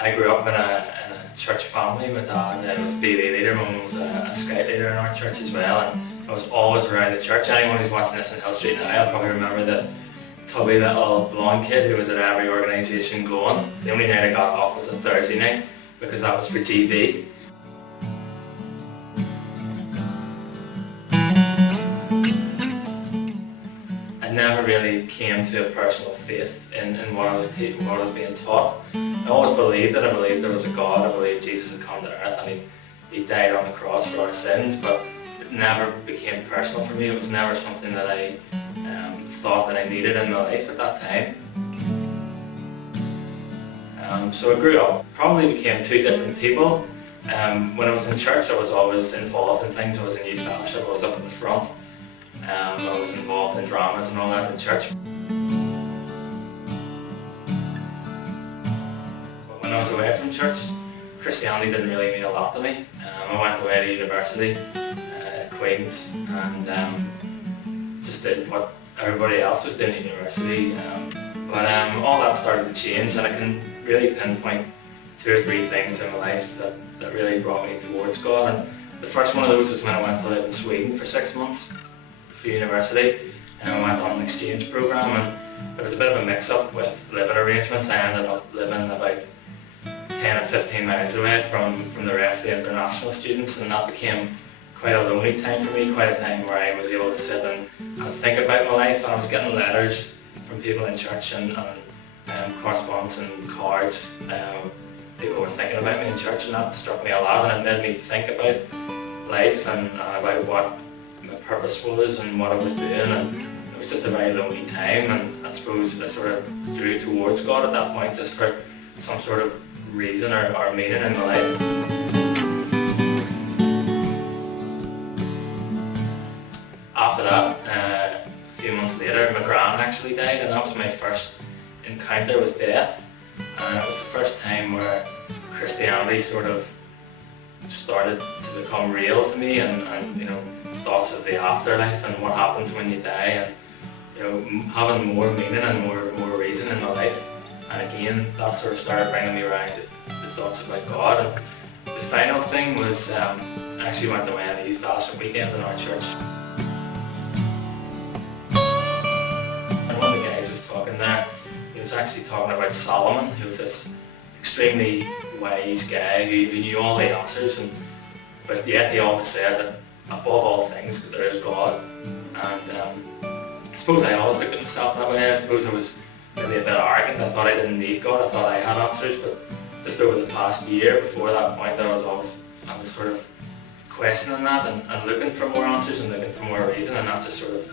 I grew up in a church family. My dad was a BB leader, my mum was a scout leader in our church as well, and I was always around the church. Anyone who's watching this in Hill Street now will probably remember the tubby little blonde kid who was at every organisation going. The only night I got off was a Thursday night because that was for GB. I never really came to a personal faith in what I was being taught. I always believed it. I believed there was a God. I believed Jesus had come to earth and he died on the cross for our sins, but it never became personal for me. It was never something that I thought that I needed in my life at that time. So I grew up, probably became two different people. When I was in church, I was always involved in things. I was in youth fellowship, I was up at the front. I was involved in dramas and all that in church. But when I was away from church, Christianity didn't really mean a lot to me. I went away to university at Queen's and just did what everybody else was doing at university. But all that started to change, and I can really pinpoint 2 or 3 things in my life that really brought me towards God. And the first one of those was when I went to live in Sweden for 6 months for university, and I went on an exchange program, and there was a bit of a mix-up with living arrangements. I ended up living about 10 or 15 miles away from the rest of the international students, and that became quite a lonely time for me, quite a time where I was able to sit and think about my life. And I was getting letters from people in church and correspondence and cards. People were thinking about me in church, and that struck me a lot, and it made me think about life and about what my purpose was and what I was doing. And it was just a very lonely time, and I suppose I sort of drew towards God at that point just for some sort of reason or meaning in my life. After that, a few months later, my gran actually died, and that was my first encounter with death. And it was the first time where Christianity sort of started to become real to me, and thoughts of the afterlife and what happens when you die, and having more meaning and more reason in my life. And again, that sort of started bringing me around the thoughts about God. And the final thing was I actually went away on a youth fellowship weekend in our church. And one of the guys was talking there. He was actually talking about Solomon, who was this extremely wise guy who knew all the answers, but yet he always said that above all things there is God. And I suppose I always looked at myself that way. I suppose I was maybe a bit arrogant. I thought I didn't need God. I thought I had answers, but just over the past year before that point, I was sort of questioning that and looking for more answers and looking for more reason, and that just sort of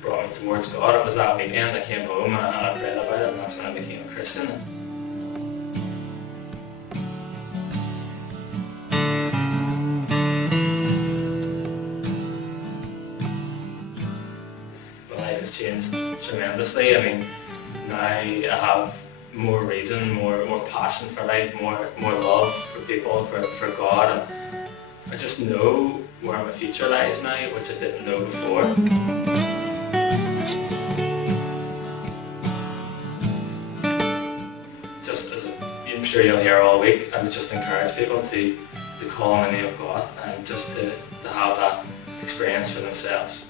brought me towards God. It was that weekend I came home and I prayed about it, and that's when I became a Christian. My life has changed tremendously. I mean, now I have more reason, more passion for life, more love for people, for God, and I just know where my future lies now, which I didn't know before. Just as I'm sure you'll hear all week, I would just encourage people to call on the name of God and just to have that experience for themselves.